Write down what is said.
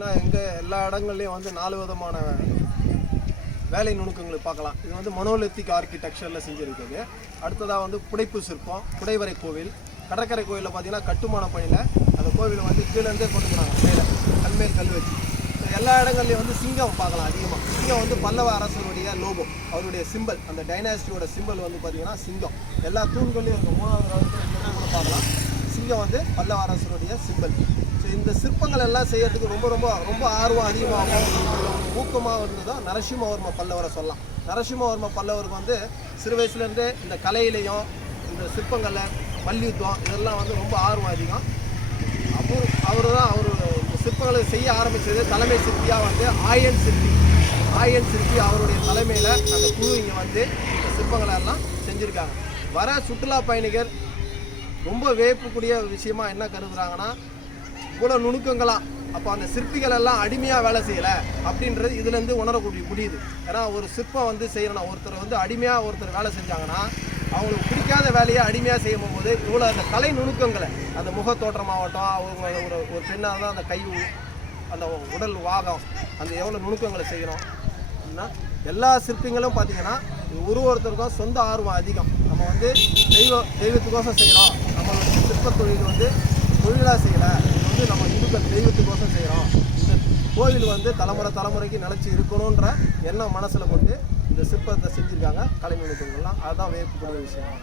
பார்த்தீங்கன்னா எல்லா இடங்கள்லையும் வந்து 4 விதமான வேலை நுணுக்கங்களை பார்க்கலாம். இது வந்து மனோலித்திக் ஆர்கிடெக்சரில் செஞ்சுருக்குது. அடுத்ததாக வந்து புடைப்பு சிற்பம், குடைவரை கோவில், கடற்கரை கோவிலில் பார்த்தீங்கன்னா கட்டுமான பணியில் அந்த கோவிலை வந்து கீழேருந்தே கொண்டு போனாங்க மேலே கல்மேல் கல் வச்சு. எல்லா இடங்கள்லையும் வந்து சிங்கம் பார்க்கலாம் அதிகமாக. சிங்கம் வந்து பல்லவ அரசருடைய லோகோ, அவருடைய சிம்பிள், அந்த டைனாஸ்டியோட சிம்பிள் வந்து பார்த்தீங்கன்னா சிங்கம். எல்லா தூண்கள்லையும் இருக்கும். 3வது கூட பார்க்கலாம். சிங்கம் வந்து பல்லவ அரசருடைய சிம்பிள். ஸோ இந்த சிற்பங்கள் எல்லாம் செய்யறதுக்கு ரொம்ப ரொம்ப ரொம்ப ஆர்வம் அதிகமாகவும் ஊக்கமாக இருந்ததும் நரசிம்மவர்ம பல்லவரை சொல்லலாம். நரசிம்மவர்ம பல்லவருக்கு வந்து சிறு வயசுலேருந்தே இந்த கலையிலையும் இந்த சிற்பங்களில் மல்யுத்தம் இதெல்லாம் வந்து ரொம்ப ஆர்வம் அதிகம். அவர் தான் சிற்பங்களை செய்ய ஆரம்பித்தது. தலைமை சிற்பியாக வந்து ஆயன் சிற்பி அவருடைய தலைமையில் அந்த குழு இங்கே வந்து இந்த சிற்பங்களை எல்லாம் செஞ்சுருக்காங்க. வர சுற்றுலா பயணிகள் ரொம்ப வியப்புக்கூடிய விஷயமா என்ன கருதுறாங்கன்னா, இவ்வளோ நுணுக்கங்களாக அப்போ அந்த சிற்பிகள் எல்லாம் அடிமையாக வேலை செய்யலை அப்படின்றது இதுலேருந்து முடியுது. ஏன்னா ஒரு சிற்பம் வந்து செய்யணும், ஒருத்தர் வந்து அடிமையாக ஒருத்தர் வேலை செஞ்சாங்கன்னா அவங்களுக்கு பிடிக்காத வேலையை அடிமையாக செய்யும் போது இவ்வளோ அந்த கலை நுணுக்கங்களை, அந்த முக தோற்றமாகட்டும், அவங்க ஒரு பெண்ணாக இருந்தால் அந்த கை, அந்த உடல் வாகம், அந்த எவ்வளோ நுணுக்கங்களை செய்யணும் அப்படின்னா எல்லா சிற்பிங்களும் பார்த்திங்கன்னா ஒருத்தருக்கும் சொந்த ஆர்வம் அதிகம். நம்ம வந்து தெய்வத்துக்கோசம் செய்கிறோம், நம்மளுடைய சிற்ப தொழில் வந்து தொழிலாக செய்யலை, இது வந்து நம்ம இந்துக்கள் தெய்வத்துக்கோசம் செய்கிறோம், இந்த கோவில் வந்து தலைமுறைக்கு நிலச்சி இருக்கணுன்ற எண்ணம் மனசில் கொண்டு இந்த சிற்பத்தை செஞ்சுருக்காங்க. கலை நுணுக்கங்கள்லாம் அதுதான் வியப்புக்குரிய விஷயம்.